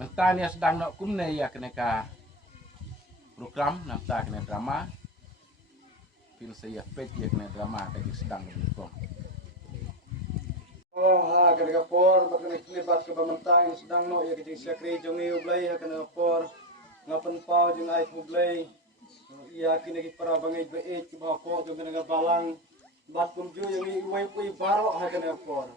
Mentani sedang nak kumne ya kena ka program namta kena drama. Pin saya pet ya kena drama kaji sedang berikut. Oh, kena kapor, bakal iklibat ke pementang sedang no ya kecing syakri jongi ublay kena kapor ngapen pau jeng aik ublay. Iya kini kita para bangai beet ke bako jeng kena balang bat kumju yang iwai barok kena kapor.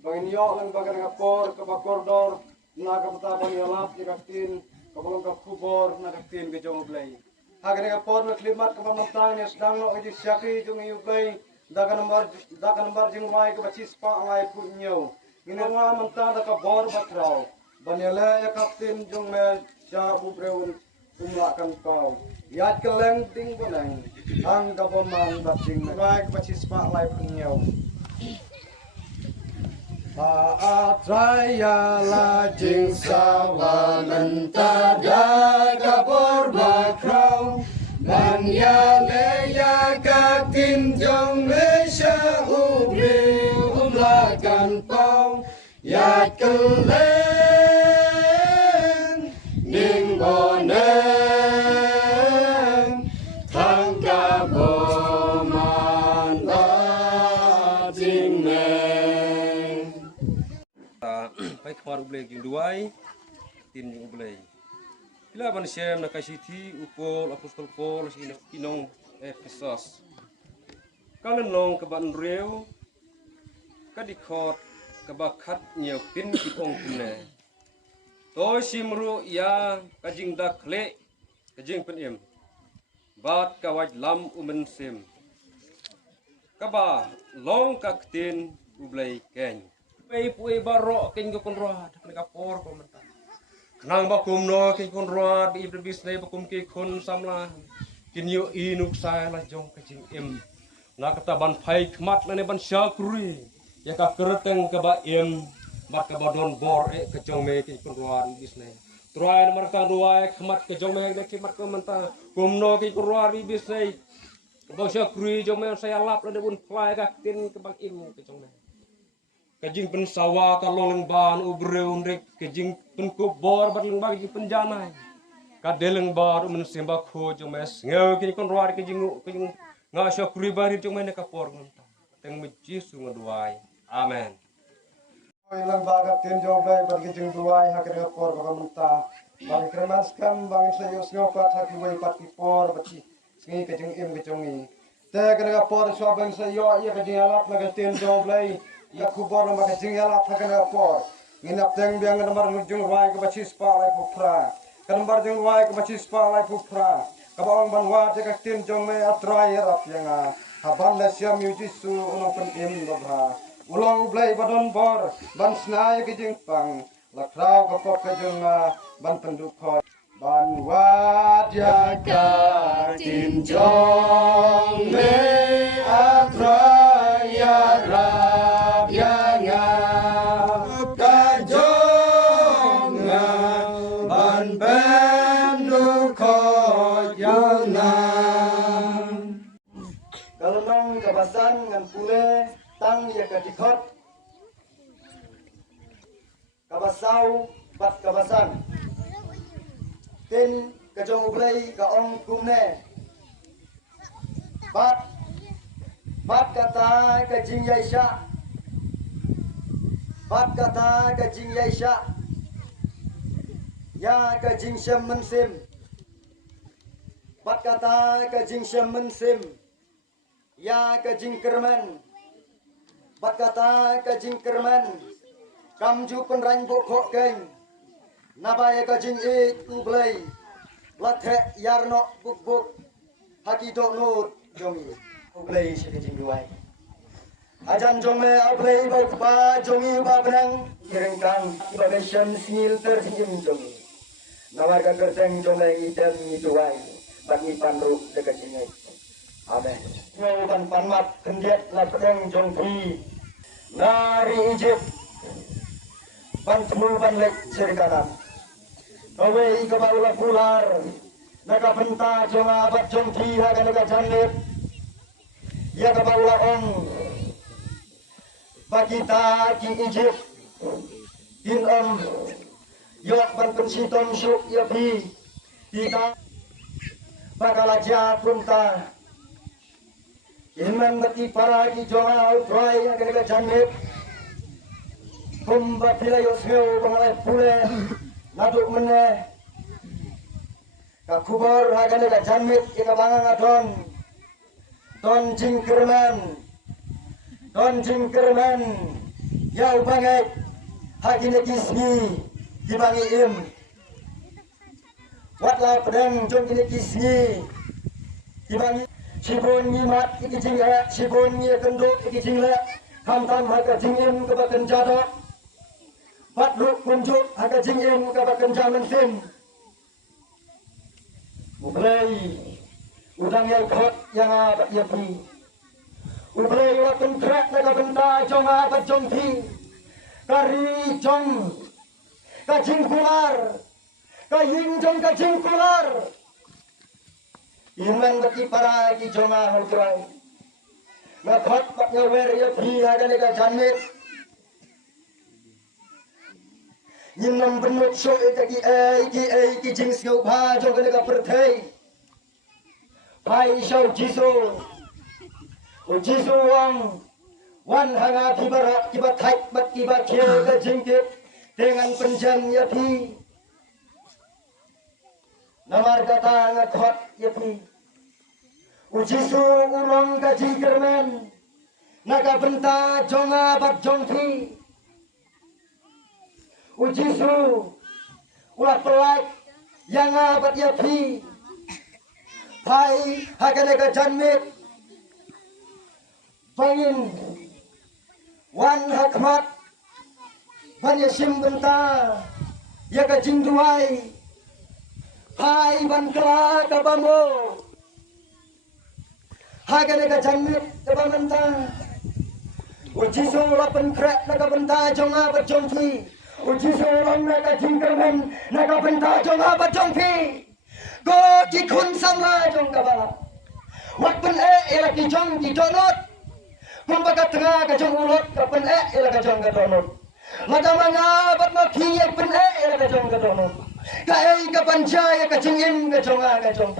Bangin yo lang bakal kapor ke bakor dor naga petaban yalap yaktin kabolong ka kubor nakaktin ke jong ublay. Kena kapor iklibat ke pementang ya sedang no kecing syakri jongi ublay. Dakan lembar jeng mai ke bacis pa ngai punyo. Ngina nga mentang da ka bor batrao. Banyale ya kapten jong me sya bubreun kumlakan pau. Yat keleng ting benang. Ang ka bomang bating mai ke bacis pa ngai punyo. Paatraya la jing sawangan tada ka bor batrao. Banyale ya kapten jong umlakan pau ya keleng ning boneng tangka boman bating neng. Baik kemaru ublay jing duai tin jing ublay. Bila ban syem na kasiti ukol apostol Paul inong Efesus. Kalen long keban reu kadikot kebakat nyau pin kitong kune. Toy simru ya kajing dakle kajing penim. Bat kawaj lam umen sim. Kaba long kaktin ublay keny. Pui barok keny ko konrad kapor komentar. Kenang bakum no keny konrad iblis nei bakum ke kon samla. Kinyo inuk saya la jong kajing im. Na kataban pai khmat na ne ban syakuri. Ya ka kereteng ke ba im mat ke badon bor ke jong me ke konruar ibis ne truai nomor ta duai khmat ke jong me ne ke mat ko menta kumno ke konruar ibis ne ba syakuri jong me saya lap le bun plai ka tin ke bang im ke jong me ke jing pen sawa ka loleng ban ubreun rek ke jing pen ko bor bat leng bagi penjanai ka deleng bar men semba kho jong me ngeu ke konruar ke jing nga syakuri bari jong me ne ka por menta teng me jisu ngeduai. Amen. Ilang bagat tin joblay bagi jeng duai hakir por baka menta. Bagi kremas kam bagi sayus ngopat haki wai pat por baci sengi ke jeng im ke jongi. Te kena por swabang sayo ia ke jeng alap naga tin joblay ya kubor naga jeng alap hakir por. Nginap teng biang nomor jeng duai ke baci spa lai pupra. Nomor jeng duai ke baci spa lai pupra. Kabawang banwa jeka tin jong me atrai rap yang haban lesyam yujisu unong pen im babha. Ulang ublay badon bor ban snai ke jing pang lakrau ke pop ke jeng ban pendukot ban wadyaga tin jong me atraya rabyanga ka jong ban pendukot yana kalong kabasan ngan pule tang ya kadikot kabasau bat kabasan tin kajong ublay kaong kumne bat kata kajing yaisha bat kata kajing yaisha ya kajing syam mensim bat kata kajing syam mensim ya kajing kerman bat kata kajing kerman kamju penrang bokok geng nabaya kajing ublay lathe yarno buk haki dok nur jongi ublay si kajing duai ajan jongme ublay ba jongi ba benang kirengkang ibadah syam sinil tersinjim jongi nawar kerteng jongme idam duai bagi panru dekat sini. Amen. Ngawan panmat kendiat lapeng jongpi nari Egypt ban temu ban lek serikanan awe ika baula pular naga benta jong abat jongpi haga naga janib ya ka baula ong bagita ki Egypt in yok ban pensiton syuk ya bi kita bagalaja punta iman bati para ki jonga utroy akan ka janit kumba pila yosngeu pangalai pule naduk mene ka kubor akan ka janit ka bangang adon Don jingkerman ya ubangai hakine kisni dibangi im watla pedang jong kini kisni dibangi sibon nyimat iki jingla sibon nyi kenduk iki jingla tam haka jingim kebakan jadok patluk kunjuk haka jingim kebakan jaman sim ublai udang yang kot yang abat ya pi ublai wakun krak naga benda jong abat jong pi kari jong kajing kular kaying jong kajing kular iman bati para ki jong ahal krai ngakot pak nyawer ya pi ada naga janit nyinam benut so ki jing sngau bha jong naga perthai Pai shau jisu jisu wan hanga kibat haik bat kibat kia ke jingkit dengan penjam ya pi namar kata ngakot ya pi jisu ulong ke jingkermen naga benta jonga bat jong pi jisu ulah pelak yang abat ya pi Hai hakane ka janmit bangin wan hakmat ban yasim benta ya ka jingduai hai ban kala ka bambo hakane ka janmit ka banta ujiso lapan krak na ka benta jonga ba jongpi ujiso ron na ka jingkermen na ka benta jonga ba jongpi Go ki kun sama jong kaba. Wat pen ela ki jong ki donot. Kumbaga tengah ka jong ulot ka pen ela ka jong ka donot. Mata manga bat ma ki pen ela ka jong ka donot. Ka ka panjaya ka jingin ka jong ka jong.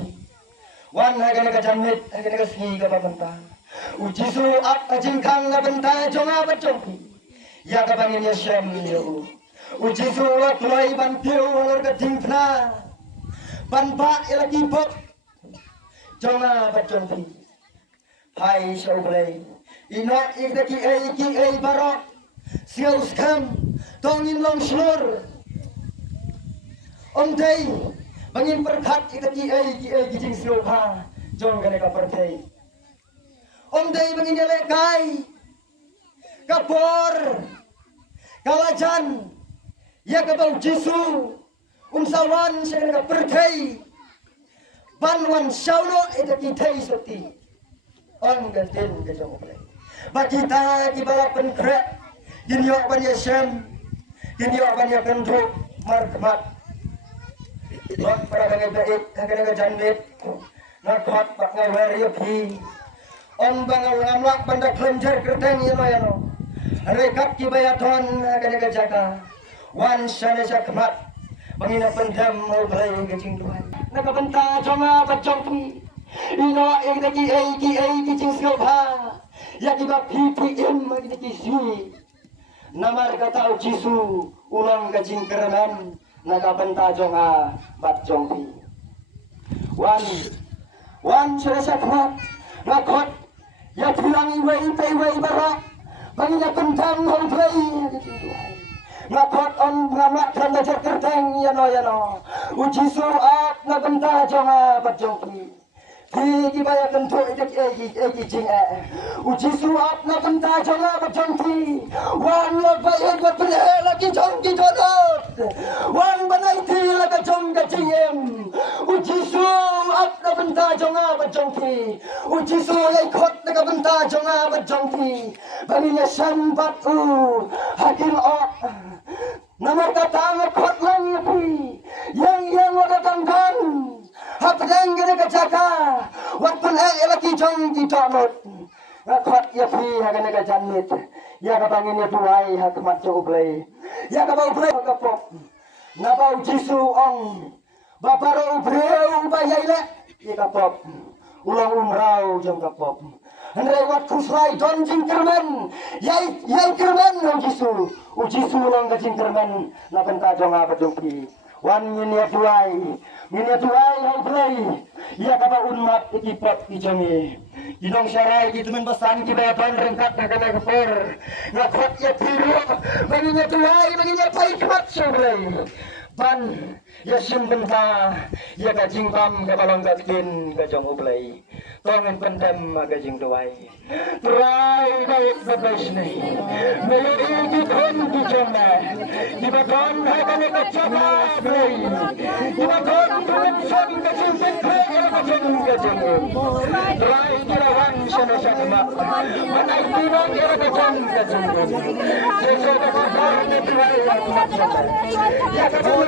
Wan ha ka jamit ha ka si ka banta. Uji su ap ka jingkang ka banta jong ba jong. Ya ka bangin ya syam yo. Uji su wat loi ban piu lor ka jingna. Ban ba elaki bok jonga bacon pi hai shau blai ina ikdaki ki barok siau skam tongin long slur om dei bangin perkhat ikdaki ki jing siau ha jong gane ka perthei om dei bangin ele kai kapor kalajan ya ka bau jisu Unsawan saya nak pergi, banwan saulo itu kita isoti, on gantin ke jauh play. Bacita di bawah penkret, jeniok banyak sem, jeniok banyak kenduk, markemat. Lot para kangai baik, kangai jandet, nakot pak ngawar yopi. On bangal ngamlak benda kelenjar kerteng ya mayano. Rekap kibayaton kangai jaga, wan sana jakmat. Bangina pendam mau belai kecing Tuhan. Nak benta jonga bacong pi. Ino yang lagi kecing skobha. Ya tiba PPM lagi kisi. Namar kata Jisu ulang kecing kerenan. Nak benta jonga bacong pi. Wan selesai kuat. Nakot ya bilang iwe barak. Bangina pendam mau belai kecing Tuhan. Nakot on ngamak tanda kerteng ya no uji suap na benta jonga bajongki di baya kentu eki jing uji suap na benta jonga bajongki wan lo baya bapele lagi jongki donot wan banai ti lagi jongga jingem uji suap na benta jonga bajongki uji suap kot na benta jonga bajongki baninya sambat hakim Namar kata ngekot lang yapi yang wada tangkan hapdang gini kecaka wat pun elaki jong di donot ngekot yapi hagane kajanit ya kabangin ya tuai hakmat jo ublay ya kabau ublay kapok Nabau Jisu ong baparo ubreu bayaile ikapop ulang umrau jam kapop Andrewat kusrai don jingkermen yai kermen o Jisu nang ka jingkermen na benta jonga badongki wan minia tuai hai play ia kaba unmat ikipot ijangi Idong syarai di temen pesan kita ban rengkat na kena kepor ngakot ya tiru baginya tuai baginya paikat sobrei ban ya simbenta ya kajing pam kabalong katkin kajong ublay tongan pendem kajing tuai terai baik babais nih melodi di kon di jona di bakon hakane kacama play di bakon tumen kajing play kajing terai kirawan sana sana manai tinong kira kajing seso bakon ni tuai ya kajing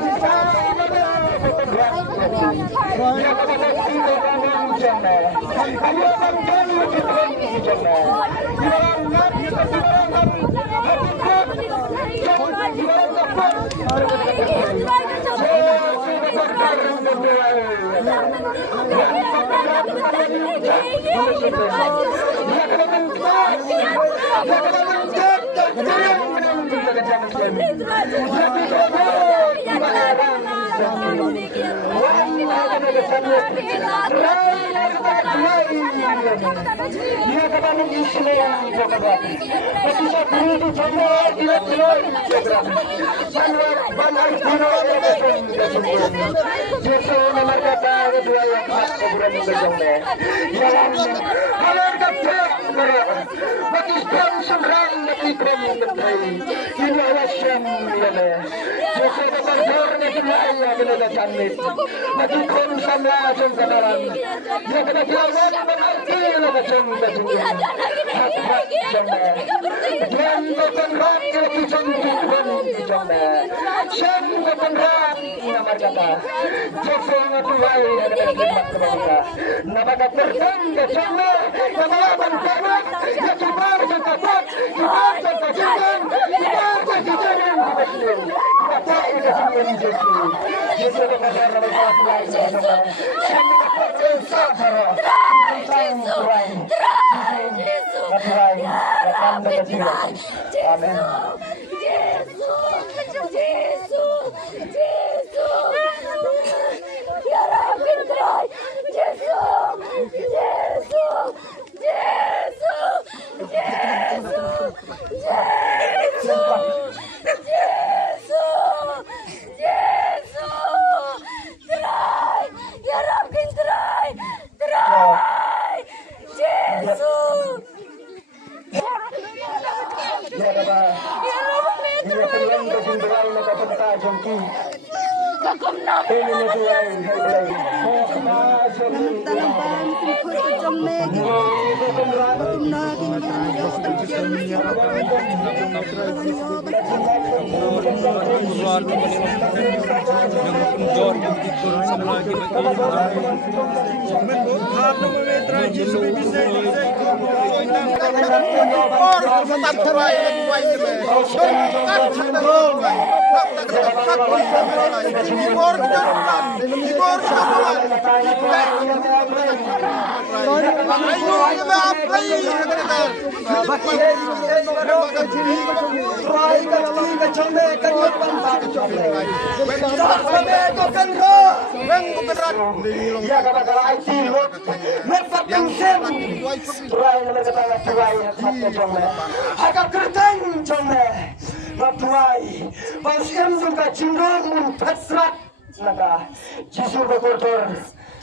Jisu berkotor,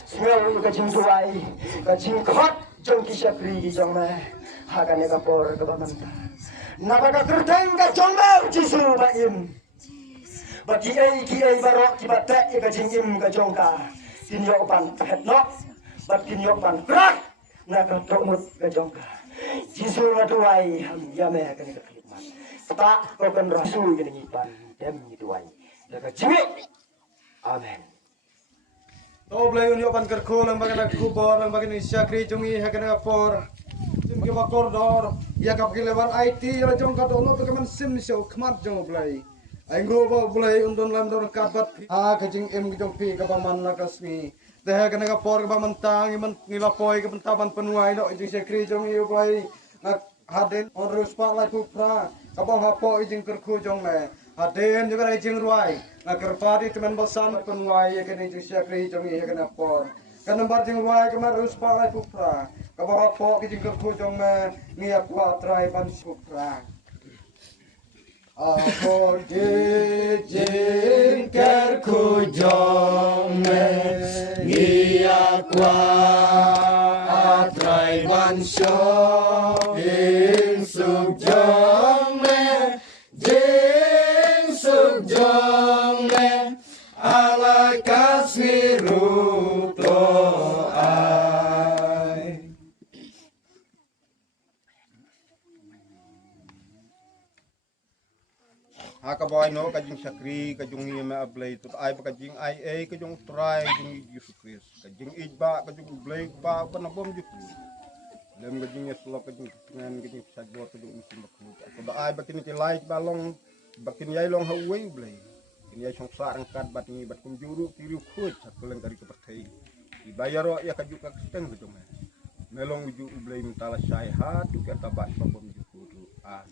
semua kajing tuai, kajing kot, jong kisah pri jong me, hakan eka por kebamanta. Naga kerteng kajong me, Jisu baim. Bagi kiai barok kibatek kajing im kajong ka, kinyo pan hetnok, bat kinyo pan prak, naga tomut kajong ka. Jisu matuai, yame hakan eka khidmat. Tak kokan rasul kini pan, dem tuai, naga jingik. Amen. To blayon yo pan kerko lang bagana kubor lang bagana syakri jungi hakana por sim ke bakor dor ya kap ke lewan IT ra jong ka dono to kaman sim sho khmat jong blai Ainggo ba bulai undon lam dor kabat kajing em gejong pi ka paman nakasmi. Teh kana ka por ka pamantang iman ngilapoi ka pentaban penuai no ijing sekri jong iu bai nak haden on ruspa lai pupra ka bang hapo ijing kerku jong me. Haden juga ijing ruai nak kerpati teman bosan penuai ka ijing sekri jong iu kana por. Kan bar jing ruai ka mar ruspa lai pupra ka bang hapo ijing kerku jong me ngia kwa trai pan pupra. Apa jejeng kerku jong ngia kwa atrai bansyo ing suk jong jeng suk jong ala kasmiru to ai. Haka boy no kajing sakri kajung ni ma ablay tut ay pa kajing ay kajung try kajing Yesus Kristus kajing ijba kajung blay ba pa na bom jutu lem kajing eslo kajing ngan kajing sagbot kajung isim bakut ko da ay batin ti like balong bakin yai long haway blay kin yai song sarang kat bat ni bat kum juru tiru khut sakulang kari ko pathai ibayaro ya kajung ka steng kajung melong uju blay mentala sai hat tu kata bat pa bom jutu an